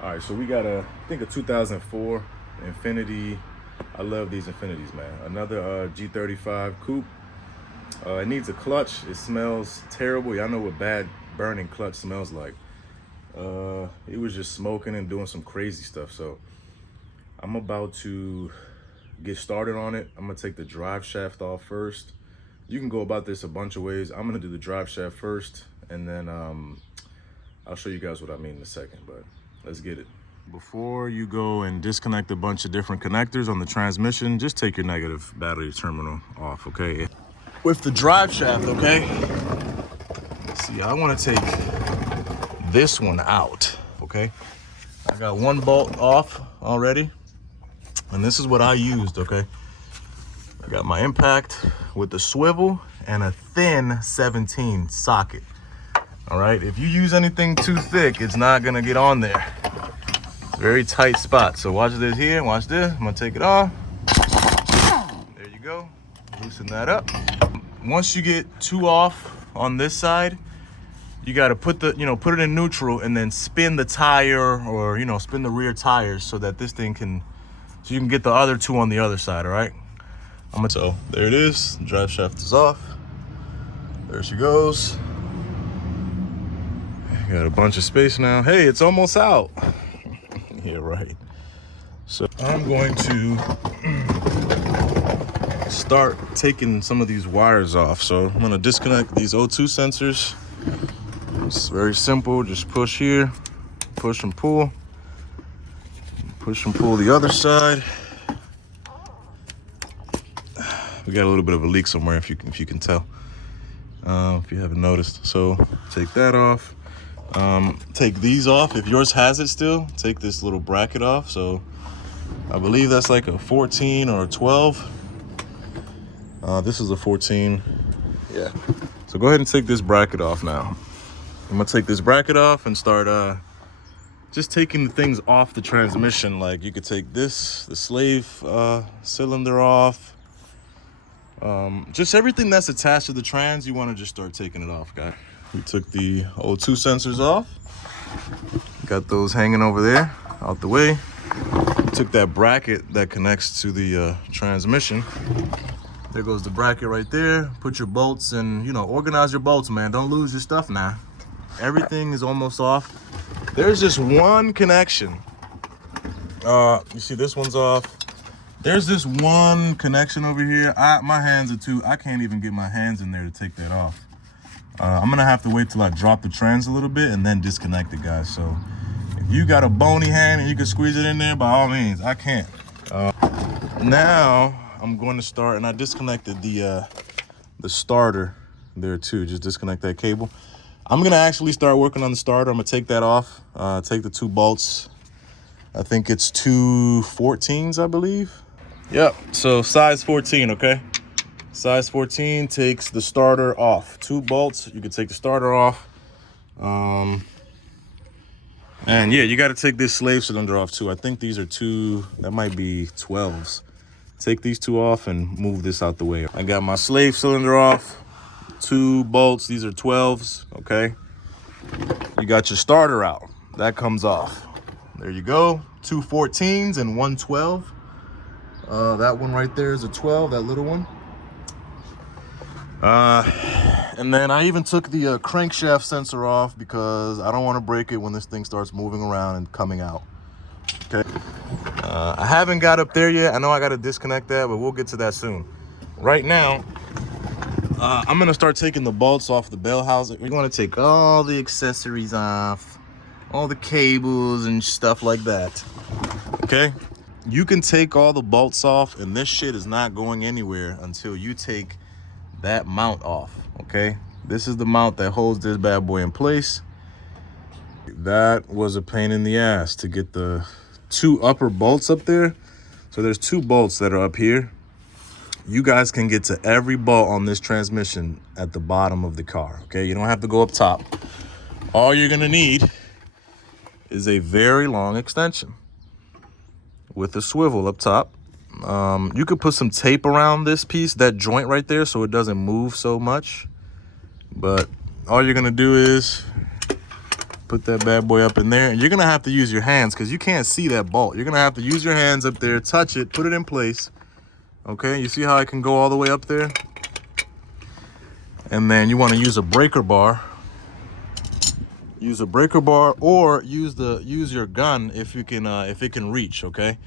All right, so we got I think a 2004 Infiniti. I love these Infinitis, man. Another G35 coupe. It needs a clutch. It smells terrible. Y'all know what bad burning clutch smells like. It was just smoking and doing some crazy stuff. So I'm about to get started on it. I'm gonna take the drive shaft off first. You can go about this a bunch of ways. I'm gonna do the drive shaft first, and then I'll show you guys what I mean in a second, but let's get it. Before you go and disconnect a bunch of different connectors on the transmission, just take your negative battery terminal off, okay? With the drive shaft, okay? See, I wanna take this one out, okay? I got one bolt off already, and this is what I used, okay? I got my impact with the swivel and a thin 17 socket. All right, if you use anything too thick, it's not gonna get on there. It's a very tight spot. So watch this here, watch this. I'm gonna take it off. There you go, loosen that up. Once you get two off on this side, you gotta put it in neutral and then spin the tire, or spin the rear tires so that this thing so you can get the other two on the other side, all right? So there it is, drive shaft is off. There she goes. Got a bunch of space now. Hey, it's almost out. Yeah, right. So I'm going to start taking some of these wires off. So I'm gonna disconnect these O2 sensors. It's very simple, just push here, push and pull. Push and pull the other side. We got a little bit of a leak somewhere, if you can tell, if you haven't noticed. So take that off. Take these off. If yours has it still, take this little bracket off. So I believe that's like a 14 or a 12. This is a 14. Yeah. So go ahead and take this bracket off now. I'm gonna take this bracket off and start just taking the things off the transmission. Like you could take the slave cylinder off. Just everything that's attached to the trans, you want to just start taking it off, guys. We took the O2 sensors off. Got those hanging over there, out the way. Took that bracket that connects to the transmission. There goes the bracket right there. Put your bolts and, organize your bolts, man. Don't lose your stuff now. Everything is almost off. There's just one connection. You see this one's off. There's this one connection over here. My hands are too, I can't even get my hands in there to take that off. I'm gonna have to wait till I drop the trans a little bit and then disconnect it, guys. So if you got a bony hand and you can squeeze it in there, by all means. I can't. Now I'm going to start, and I disconnected the starter there too. Just disconnect that cable. I'm gonna actually start working on the starter. I'm gonna take that off, take the two bolts. I think it's 2 14s, I believe. Yep, so size 14, okay? Size 14 takes the starter off. 2 bolts, you can take the starter off. And yeah, you gotta take this slave cylinder off too. I think these are that might be 12s. Take these 2 off and move this out the way. I got my slave cylinder off, 2 bolts, these are 12s, okay? You got your starter out, that comes off. There you go, 2 14s and 1 12. That one right there is a 12, that little one. And then I even took the crankshaft sensor off because I don't want to break it when this thing starts moving around and coming out. Okay. I haven't got up there yet. I know I got to disconnect that, but we'll get to that soon. Right now, I'm going to start taking the bolts off the bell housing. We're going to take all the accessories off, all the cables and stuff like that. Okay. You can take all the bolts off, and this shit is not going anywhere until you take that mount off, okay? This is the mount that holds this bad boy in place. That was a pain in the ass to get the 2 upper bolts up there. So there's 2 bolts that are up here. You guys can get to every bolt on this transmission at the bottom of the car, okay? You don't have to go up top. All you're gonna need is a very long extension with a swivel up top. You could put some tape around this piece, that joint right there, so it doesn't move so much. But all you're gonna do is Put that bad boy up in there. And you're gonna have to use your hands because you can't see that bolt. You're gonna have to use your hands up there, touch it, put it in place. Okay, you see how I can go all the way up there? And then you wanna use a breaker bar. Use a breaker bar or use your gun if you can, if it can reach, okay?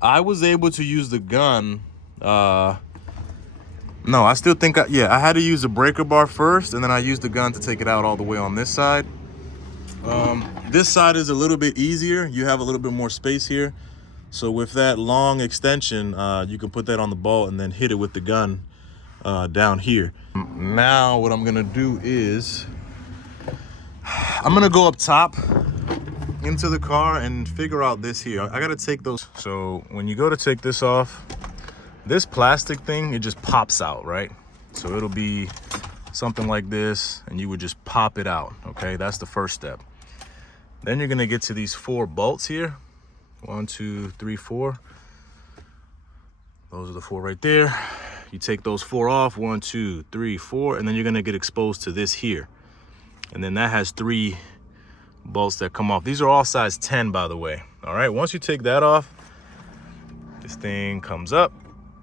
I was able to use the gun, no, I still think, yeah, I had to use a breaker bar first and then I used the gun to take it out all the way on this side. This side is a little bit easier. You have a little bit more space here. So with that long extension, you can put that on the bolt and then hit it with the gun down here. Now what I'm gonna do is, I'm gonna go up top into the car and figure out this here. I gotta take those. So when you go to take this off, this plastic thing, it just pops out, right? So it'll be something like this and you would just pop it out, okay? That's the first step. Then you're gonna get to these 4 bolts here. 1, 2, 3, 4. Those are the 4 right there. You take those 4 off, 1, 2, 3, 4, and then you're gonna get exposed to this here. And then that has 3 bolts that come off. These are all size 10, by the way. All right, once you take that off, this thing comes up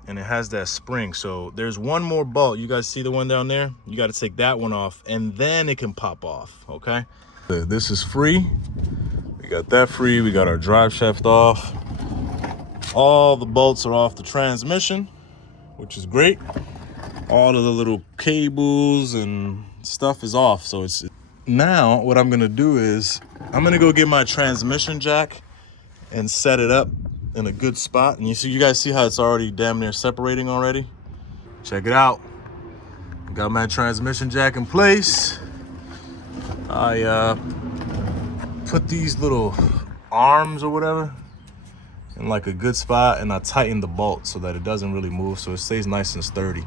and it has that spring. So there's one more bolt. You guys see the one down there? You got to take that one off and then it can pop off, okay? This is free. We got that free. We got our drive shaft off. All the bolts are off the transmission, which is great. All of the little cables and stuff is off. So it's now what I'm gonna do is I'm gonna go get my transmission jack and set it up in a good spot. And you guys see how it's already damn near separating already? Check it out. Got my transmission jack in place. I put these little arms or whatever in like a good spot, and I tighten the bolt so that it doesn't really move, so it stays nice and sturdy.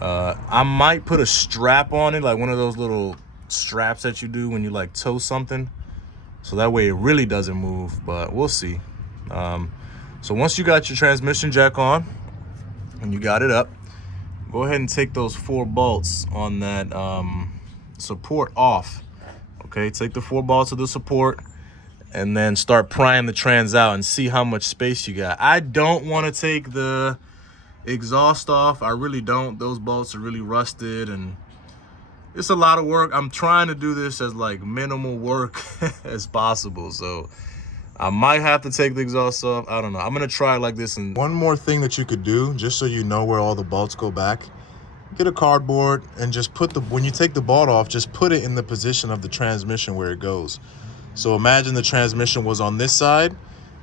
I might put a strap on it, like one of those little straps that you do when you like tow something, so that way it really doesn't move, but we'll see. So once you got your transmission jack on and you got it up, go ahead and take those 4 bolts on that support off. Okay, take the 4 bolts of the support and then start prying the trans out and see how much space you got. I don't want to take the exhaust off. I really don't. Those bolts are really rusted and it's a lot of work. I'm trying to do this as like minimal work as possible. So I might have to take the exhaust off. I don't know. I'm going to try it like this. And one more thing that you could do, just so you know where all the bolts go back, get a cardboard and just put when you take the bolt off, just put it in the position of the transmission where it goes. So imagine the transmission was on this side.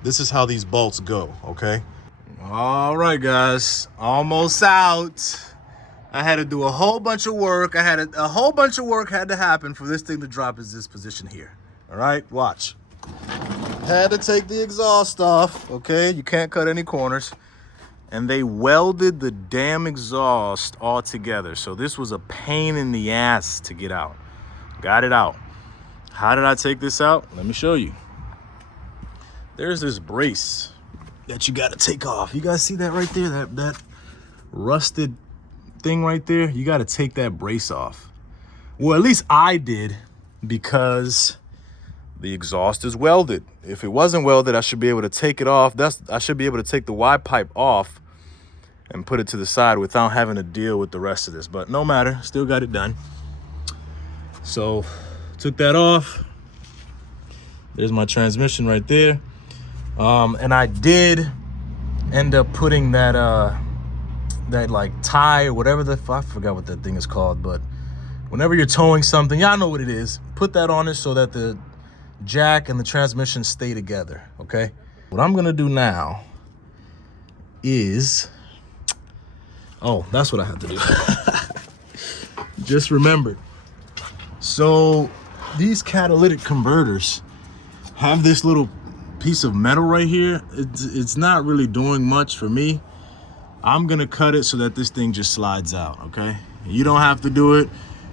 This is how these bolts go, okay? All right, guys, almost out. I had to do a whole bunch of work. A whole bunch of work had to happen for this thing to drop in this position here. All right, watch. Had to take the exhaust off, okay? You can't cut any corners. And they welded the damn exhaust all together. So this was a pain in the ass to get out. Got it out. How did I take this out? Let me show you. There's this brace that you got to take off. You guys see that right there? That rusted thing right there? You got to take that brace off. Well, at least I did, because the exhaust is welded. If it wasn't welded, I should be able to take it off. I should be able to take the Y pipe off and put it to the side without having to deal with the rest of this. But no matter, still got it done. So took that off. There's my transmission right there. And I did end up putting that like tie or whatever I forgot what that thing is called, but whenever you're towing something, y'all know what it is, put that on it so that the jack and the transmission stay together, okay? What I'm gonna do now is, oh, that's what I have to do. Just remembered. So these catalytic converters have this little piece of metal right here. It's not really doing much for me. I'm gonna cut it so that this thing just slides out, okay? You don't have to do it.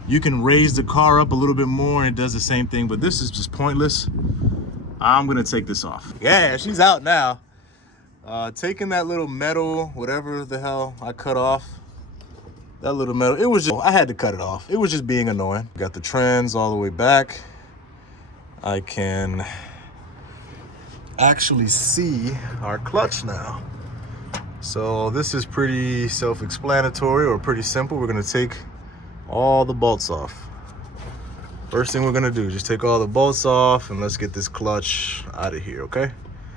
You can raise the car up a little bit more and it does the same thing, but this is just pointless. I'm gonna take this off. Yeah, she's out now. Taking that little metal, whatever the hell I cut off, that little metal, I had to cut it off. It was just being annoying. Got the trans all the way back. I can actually see our clutch now. So this is pretty self-explanatory, or pretty simple. We're gonna take all the bolts off. First thing we're gonna do is just take all the bolts off, and let's get this clutch out of here, okay?